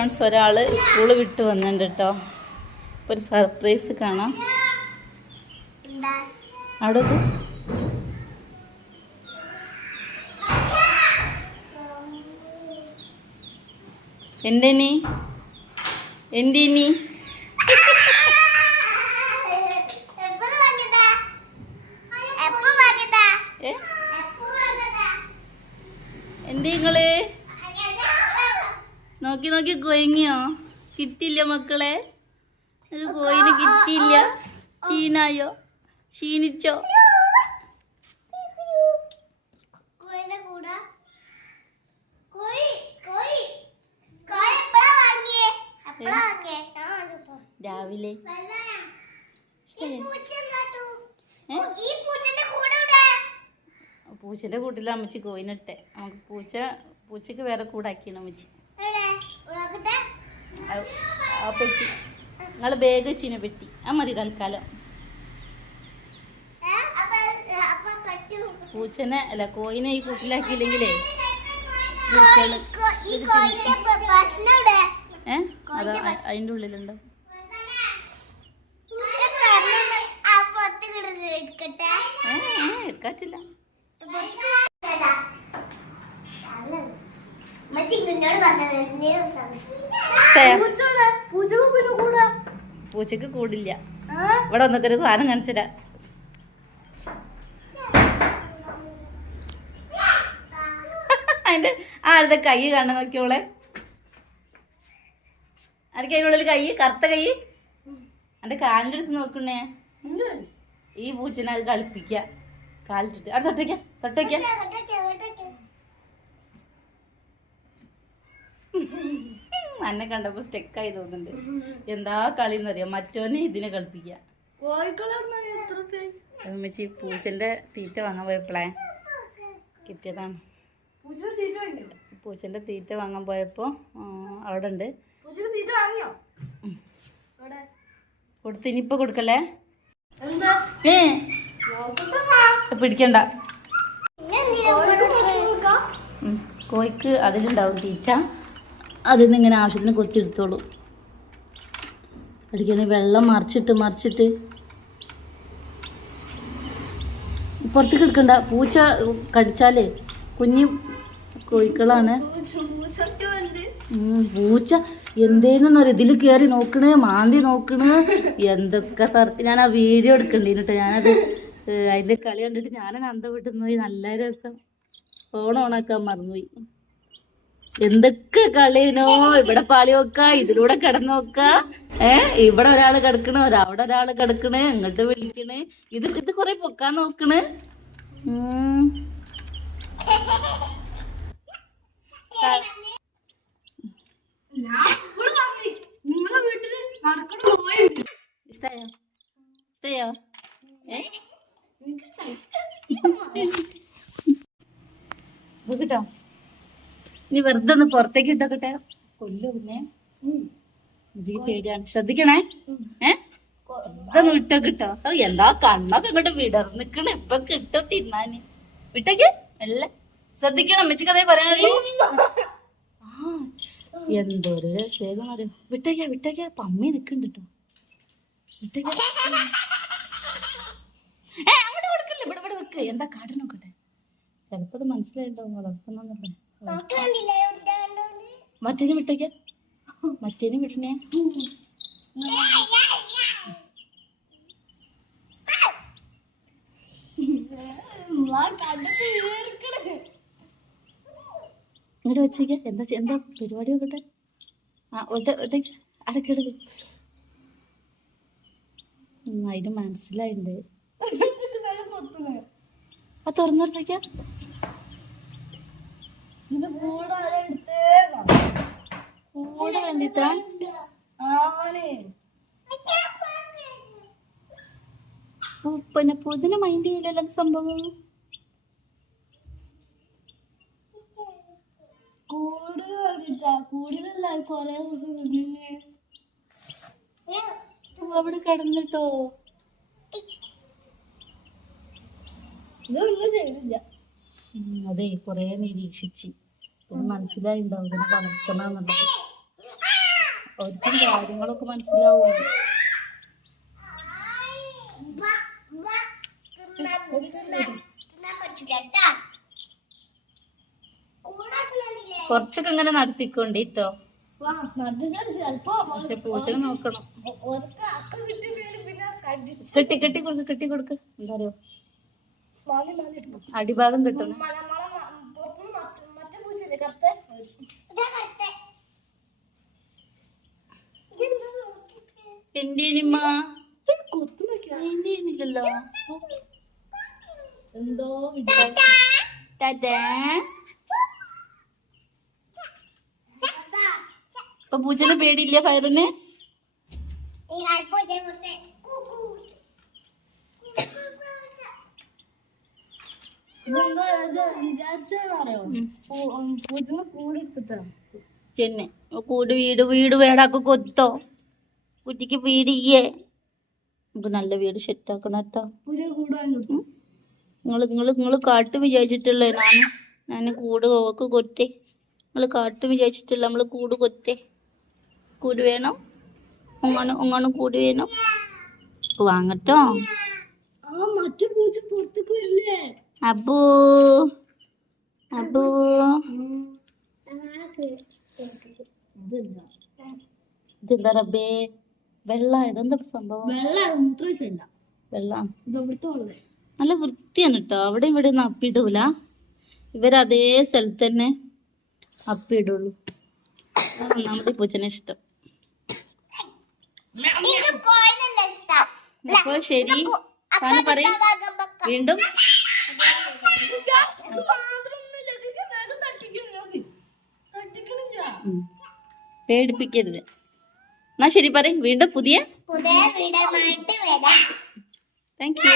Friends, ഒരാൾ school വിട്ട് വന്നിട്ടുണ്ട് കേട്ടോ. ഇപ്പോൾ ഒരു സർപ്രൈസ് കാണാം. അവിടെ എന്തിനി എന്തിനി എന്തേ നിങ്ങള് നോക്കി നോക്കി കൊയങ്ങിയോ? കിട്ടില്ല മക്കളെ, കോയിന് കിട്ടിയില്ല. ക്ഷീണായോ? ക്ഷീണിച്ചോ? രാവിലെ പൂച്ചന്റെ കൂട്ടില് അമ്മച്ചി കോയിനിട്ടെ. നമുക്ക് പൂച്ചക്ക് വേറെ കൂടാക്കിയാണ് അമ്മച്ചി. ആ പെട്ടി നിങ്ങള് ബാഗ് വെച്ചിനെ പെട്ടി ആ മതി തൽക്കാലം. പൂച്ചനെ അല്ല കോയിനെ ഈ കൂട്ടിലാക്കിയില്ലെങ്കിലേ പൂച്ചകള് അതാ അതിൻ്റെ ഉള്ളിലുണ്ടോ? എടുക്കാറ്റില്ല. പൂച്ചക്ക് കൂടില്ല. ഇവിടെ ഒന്നൊക്കെ ഒരു സാധനം കാണിച്ചിടാ. അതിന്റെ ആരുടെ കൈ കാണാൻ നോക്കിയോളെ. ആർക്ക് അതിനുള്ളിൽ കൈ, കറുത്ത കൈ. എന്റെ കാലിൻ്റെ അടുത്ത് നോക്കണേ. ഈ പൂച്ചനെ അത് കളിപ്പിക്ക. കാലിട്ടിട്ട് അവിടെ തൊട്ടേക്ക. എന്നെ കണ്ടപ്പോ സ്റ്റെക്കായി തോന്നുന്നുണ്ട്. എന്താ കളിന്നറിയാം. മറ്റോനെ ഇതിനെ കളിപ്പിക്ക. അമ്മച്ചി പൂച്ചന്റെ തീറ്റ വാങ്ങാൻ പോയപ്പോളേ കിട്ടിയതാണ്. പൂച്ചന്റെ തീറ്റ വാങ്ങാൻ പോയപ്പോ അവിടെ ഉണ്ട്. കൊടുത്തിനിപ്പൊ കൊടുക്കല്ലേ? പിടിക്കണ്ട. കോഴിക്ക് അതിലുണ്ടാവും തീറ്റ. അതിൽ ഇങ്ങനെ ആവശ്യത്തിന് കൊത്തിയെടുത്തോളൂ. അടിക്കണേ വെള്ളം മറിച്ചിട്ട് പുറത്തേക്ക് എടുക്കണ്ട. പൂച്ച കടിച്ചാലേ കുഞ്ഞു കോഴിക്കളാണ്. പൂച്ച എന്തേന്നറിയ ഇതിൽ കയറി നോക്കണേ, മാന്തി നോക്കണേ, എന്തൊക്കെ ഞാൻ ആ വീഡിയോ എടുക്കണ്ടേന് കേട്ടോ. ഞാനത് അതിൻ്റെ കളി കണ്ടിട്ട് ഞാനത് അന്തം വിട്ടു പോയി. നല്ല രസം. ഫോൺ ഓണാക്കാൻ മറന്നുപോയി. എന്തൊക്കെ കളിനോ. ഇവിടെ പാളി നോക്ക, ഇതിലൂടെ കിടന്നു നോക്ക. ഇവിടെ ഒരാള് കിടക്കണേ, അവിടെ ഒരാള് കിടക്കണേ, അങ്ങോട്ട് വിളിക്കണേ. ഇത് കൊറേ പൊക്കാൻ നോക്കണേ. ഇഷ്ടയോ? കിട്ടോ? ഇനി വെറുതെ ഒന്ന് പുറത്തേക്ക് ഇട്ടോക്കട്ടെ. കൊല്ലോ പിന്നെ പേടിയാണ്. ശ്രദ്ധിക്കണേ. ഇതൊന്ന് വിട്ടോ കിട്ടോ? എന്താ കണ്ണൊക്കെ ഇങ്ങോട്ട് വിടർന്നിക്കണ. ഇപ്പൊ കിട്ടോ തിന്നാന്. വിട്ടേക്ക് മെല്ലെ. ശ്രദ്ധിക്കണം. അമ്മച്ചിക്ക് അതേ പറയാനുള്ളൂ. എന്തൊരു രസേന്ന് അറിയോ. വിട്ടേക്ക പമ്മി നിക്കണ്ട് കേട്ടോ. വിട്ടേക്ക. അങ്ങോട്ട് കൊടുക്കല്ലേ. ഇവിടെ വെക്ക്. എന്താ കാട്ടിൽ നോക്കട്ടെ. ചിലപ്പോ അത് മനസ്സിലായിണ്ടാവും വളർത്തുന്നല്ലേ. മറ്റേനും വിട്ടേക്ക. മറ്റേനും വിടണേ. ഇങ്ങോട്ട് വെച്ചേക്ക. എന്താ പരിപാടി നോക്കട്ടെ. അടക്കടക്ക്. അതിന് മനസ്സിലായിണ്ട്. ആ തുറന്നെടുത്തേക്ക. കൂടെ വേണ്ടിട്ടാ പിന്നെ പൊതിനെ മൈൻഡ് ചെയ്യില്ലല്ലോ സംഭവം. കൂടുതലല്ല കൊറേ ദിവസം അവിടെ കിടന്നിട്ടോ. അതെ കൊറേ നിരീക്ഷിച്ച് മനസ്സിലായിണ്ടാവും ഇതിനെ വളർത്തണമെന്നുള്ളത്. അവർക്ക് കാര്യങ്ങളൊക്കെ മനസ്സിലാവും. കുറച്ചൊക്കെ ഇങ്ങനെ നടത്തിക്കൊണ്ടിട്ടോ. പക്ഷെ പൂച്ചനെ നോക്കണം. കെട്ടി കൊടുക്ക എന്താ അറിയോ, അടിഭാഗം കിട്ടണം. എന്റെനില്ലല്ലോ എന്തോ ഇപ്പൊ പൂച്ചനെ പേടിയില്ല ഫയറിന്. ചെന്നെ കൂട് വീട് വേടാക്ക് കൊത്തോ കുട്ടിക്ക് വീടിയേ. നമുക്ക് നല്ല വീട് സെറ്റാക്കണം കേട്ടോ. നിങ്ങള് കാട്ട് വിചാരിച്ചിട്ടുള്ളേ. ഞാന് കൂട് ഓക്ക് കൊത്തേ. നിങ്ങള് കാട്ട് വിചാരിച്ചിട്ടില്ല. നമ്മള് കൂട് കൊത്തേ. കൂട് വേണം. ഒങ്ങാണ് കൂട് വേണം. വാങ്ങട്ടോ. അബൂ ഇതെന്താ റബ്ബേ, വെള്ള ഇതെന്താ സംഭവം? വെള്ളം നല്ല വൃത്തിയാണ് കേട്ടോ. അവിടെ ഇവിടെ ഒന്നും അപ്പിടൂല. ഇവരതേ സ്ഥലത്ത് തന്നെ അപ്പിടുള്ളൂ. ഒന്നാമത് പൂച്ചനെ ഇഷ്ടം. അപ്പൊ ശരി, താന് പറയും വീണ്ടും. പേടിപ്പിക്കരുത്. എന്നാ ശരി പറയും വീണ്ടും പുതിയ വീഡിയോയുമായിട്ട് വരാം. Thank you.